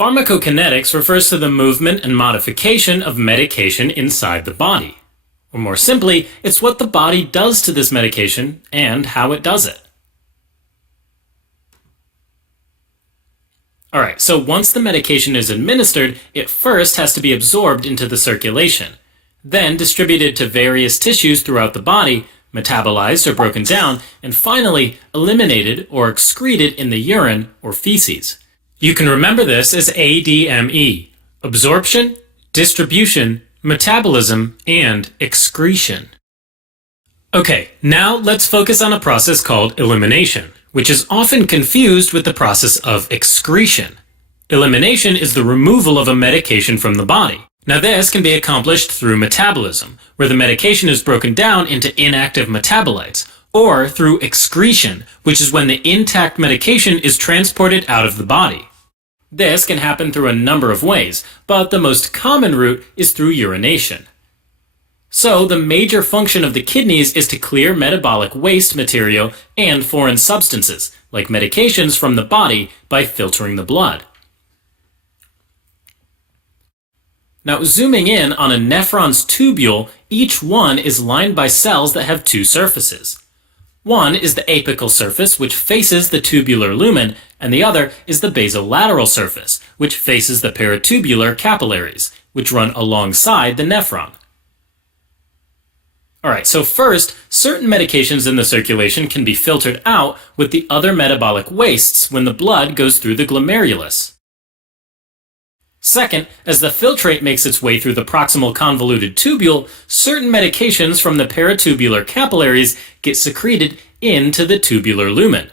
Pharmacokinetics refers to the movement and modification of medication inside the body. Or more simply, it's what the body does to this medication and how it does it. Alright, so once the medication is administered, it first has to be absorbed into the circulation, then distributed to various tissues throughout the body, metabolized or broken down, and finally eliminated or excreted in the urine or feces. You can remember this as ADME: absorption, distribution, metabolism, and excretion. Okay, now let's focus on a process called elimination, which is often confused with the process of excretion. Elimination is the removal of a medication from the body. Now this can be accomplished through metabolism, where the medication is broken down into inactive metabolites, or through excretion, which is when the intact medication is transported out of the body. This can happen through a number of ways, but the most common route is through urination. So the major function of the kidneys is to clear metabolic waste material and foreign substances, like medications, from the body by filtering the blood. Now zooming in on a nephron's tubule, each one is lined by cells that have two surfaces. One is the apical surface, which faces the tubular lumen, and the other is the basolateral surface, which faces the peritubular capillaries, which run alongside the nephron. Alright, so first, certain medications in the circulation can be filtered out with the other metabolic wastes when the blood goes through the glomerulus. Second, as the filtrate makes its way through the proximal convoluted tubule, certain medications from the peritubular capillaries get secreted into the tubular lumen.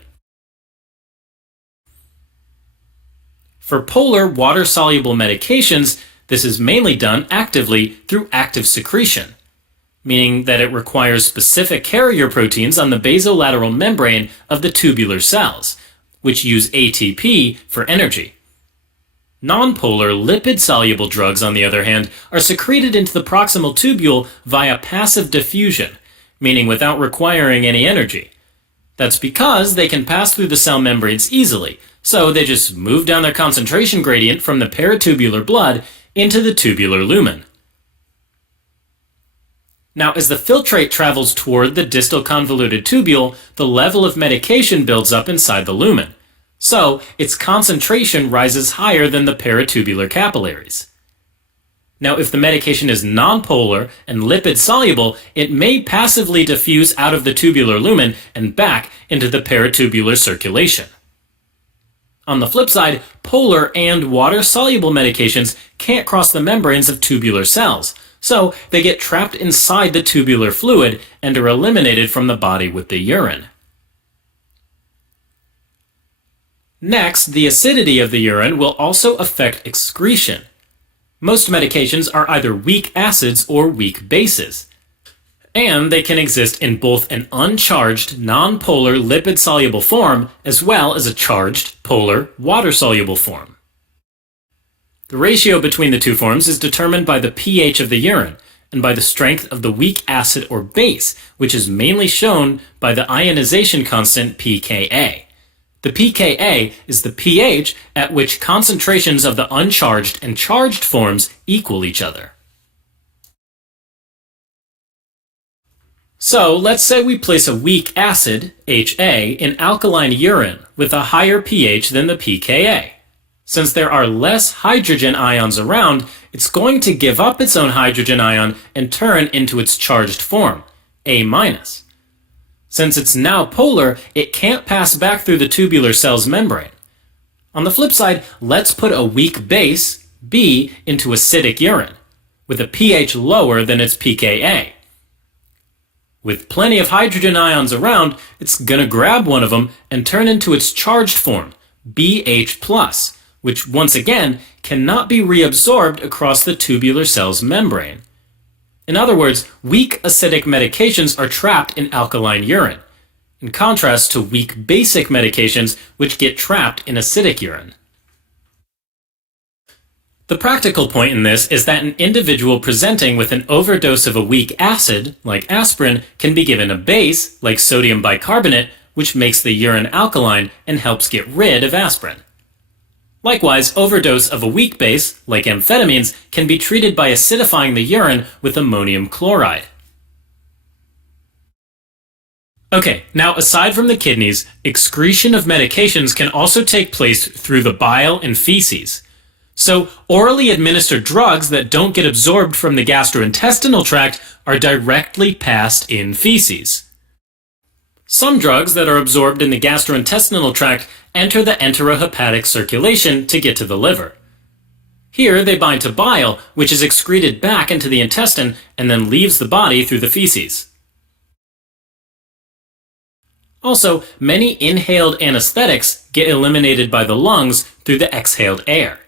For polar water-soluble medications, this is mainly done actively through active secretion, meaning that it requires specific carrier proteins on the basolateral membrane of the tubular cells, which use ATP for energy. Nonpolar lipid-soluble drugs, on the other hand, are secreted into the proximal tubule via passive diffusion, meaning without requiring any energy. That's because they can pass through the cell membranes easily, so they just move down their concentration gradient from the peritubular blood into the tubular lumen. Now, as the filtrate travels toward the distal convoluted tubule, the level of medication builds up inside the lumen. So, its concentration rises higher than the peritubular capillaries. Now, if the medication is nonpolar and lipid-soluble, it may passively diffuse out of the tubular lumen and back into the peritubular circulation. On the flip side, polar and water-soluble medications can't cross the membranes of tubular cells, so they get trapped inside the tubular fluid and are eliminated from the body with the urine. Next, the acidity of the urine will also affect excretion. Most medications are either weak acids or weak bases, and they can exist in both an uncharged, nonpolar lipid-soluble form as well as a charged, polar, water-soluble form. The ratio between the two forms is determined by the pH of the urine and by the strength of the weak acid or base, which is mainly shown by the ionization constant pKa. The pKa is the pH at which concentrations of the uncharged and charged forms equal each other. So, let's say we place a weak acid, HA, in alkaline urine with a higher pH than the pKa. Since there are less hydrogen ions around, it's going to give up its own hydrogen ion and turn into its charged form, A-. Since it's now polar, it can't pass back through the tubular cell's membrane. On the flip side, let's put a weak base, B, into acidic urine, with a pH lower than its pKa. With plenty of hydrogen ions around, it's going to grab one of them and turn into its charged form, BH+, which once again cannot be reabsorbed across the tubular cell's membrane. In other words, weak acidic medications are trapped in alkaline urine, in contrast to weak basic medications which get trapped in acidic urine. The practical point in this is that an individual presenting with an overdose of a weak acid, like aspirin, can be given a base, like sodium bicarbonate, which makes the urine alkaline and helps get rid of aspirin. Likewise, overdose of a weak base, like amphetamines, can be treated by acidifying the urine with ammonium chloride. Okay, now aside from the kidneys, excretion of medications can also take place through the bile and feces. So, orally administered drugs that don't get absorbed from the gastrointestinal tract are directly passed in feces. Some drugs that are absorbed in the gastrointestinal tract enter the enterohepatic circulation to get to the liver. Here, they bind to bile, which is excreted back into the intestine and then leaves the body through the feces. Also, many inhaled anesthetics get eliminated by the lungs through the exhaled air.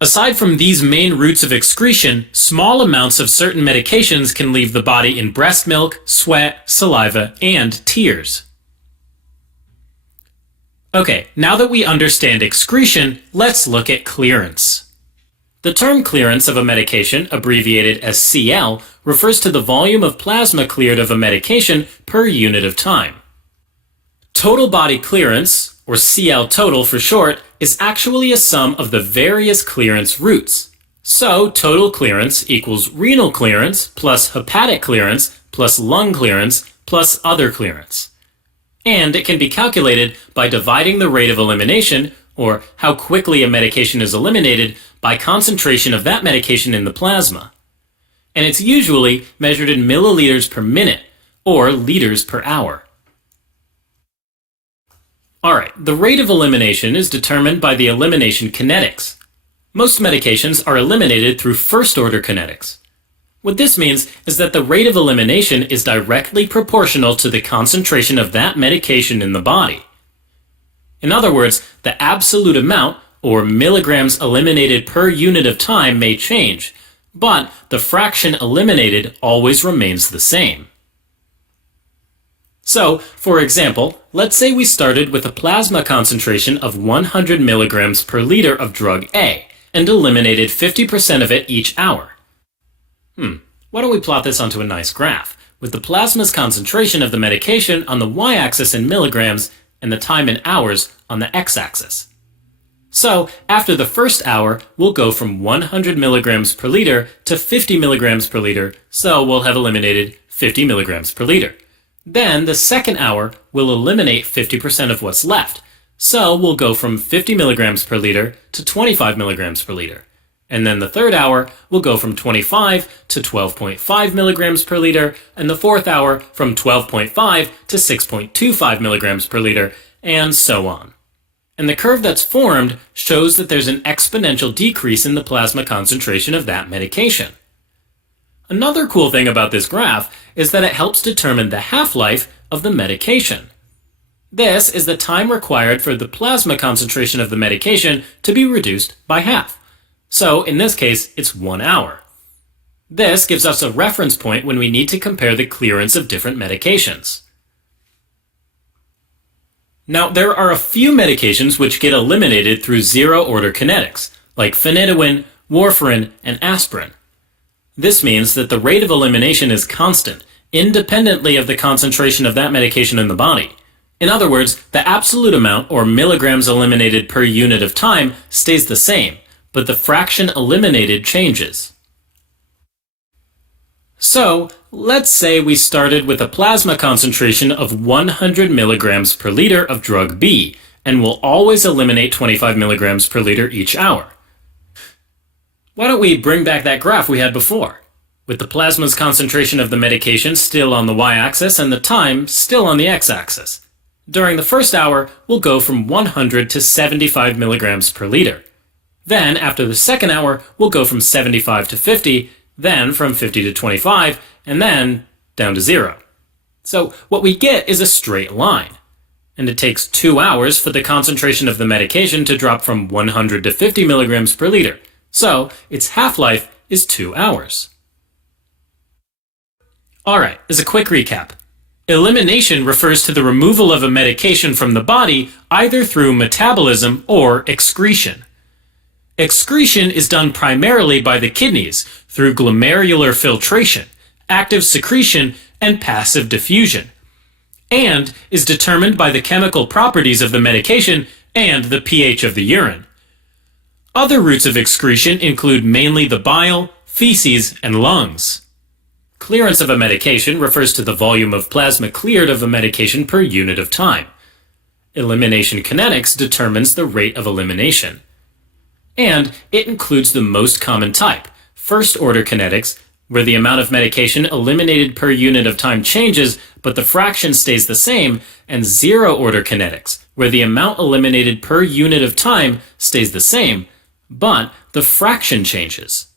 Aside from these main routes of excretion, small amounts of certain medications can leave the body in breast milk, sweat, saliva, and tears. Okay, now that we understand excretion, let's look at clearance. The term clearance of a medication, abbreviated as CL, refers to the volume of plasma cleared of a medication per unit of time. Total body clearance, or CL total for short, is actually a sum of the various clearance routes. So, total clearance equals renal clearance plus hepatic clearance plus lung clearance plus other clearance. And it can be calculated by dividing the rate of elimination, or how quickly a medication is eliminated, by concentration of that medication in the plasma. And it's usually measured in milliliters per minute, or liters per hour. Alright, the rate of elimination is determined by the elimination kinetics. Most medications are eliminated through first-order kinetics. What this means is that the rate of elimination is directly proportional to the concentration of that medication in the body. In other words, the absolute amount, or milligrams eliminated per unit of time, may change, but the fraction eliminated always remains the same. So, for example, let's say we started with a plasma concentration of 100 milligrams per liter of drug A and eliminated 50% of it each hour. Why don't we plot this onto a nice graph, with the plasma's concentration of the medication on the y-axis in milligrams and the time in hours on the x-axis. So, after the first hour, we'll go from 100 milligrams per liter to 50 milligrams per liter, so we'll have eliminated 50 milligrams per liter. Then, the second hour will eliminate 50% of what's left, so we'll go from 50 milligrams per liter to 25 milligrams per liter. And then the third hour will go from 25 to 12.5 milligrams per liter, and the fourth hour from 12.5 to 6.25 milligrams per liter, and so on. And the curve that's formed shows that there's an exponential decrease in the plasma concentration of that medication. Another cool thing about this graph is that it helps determine the half-life of the medication. This is the time required for the plasma concentration of the medication to be reduced by half. So, in this case, it's 1 hour. This gives us a reference point when we need to compare the clearance of different medications. Now, there are a few medications which get eliminated through zero-order kinetics, like phenytoin, warfarin, and aspirin. This means that the rate of elimination is constant, independently of the concentration of that medication in the body. In other words, the absolute amount, or milligrams eliminated per unit of time, stays the same, but the fraction eliminated changes. So, let's say we started with a plasma concentration of 100 milligrams per liter of drug B, and we'll always eliminate 25 milligrams per liter each hour. Why don't we bring back that graph we had before, with the plasma's concentration of the medication still on the y-axis and the time still on the x-axis. During the first hour, we'll go from 100 to 75 milligrams per liter. Then, after the second hour, we'll go from 75 to 50, then from 50 to 25, and then down to 0. So what we get is a straight line. And it takes 2 hours for the concentration of the medication to drop from 100 to 50 milligrams per liter. So its half-life is 2 hours. Alright, as a quick recap. Elimination refers to the removal of a medication from the body either through metabolism or excretion. Excretion is done primarily by the kidneys through glomerular filtration, active secretion, and passive diffusion. and is determined by the chemical properties of the medication and the pH of the urine. Other routes of excretion include mainly the bile, feces, and lungs. Clearance of a medication refers to the volume of plasma cleared of a medication per unit of time. Elimination kinetics determines the rate of elimination. And it includes the most common type, first-order kinetics, where the amount of medication eliminated per unit of time changes, but the fraction stays the same, and zero-order kinetics, where the amount eliminated per unit of time stays the same, but the fraction changes.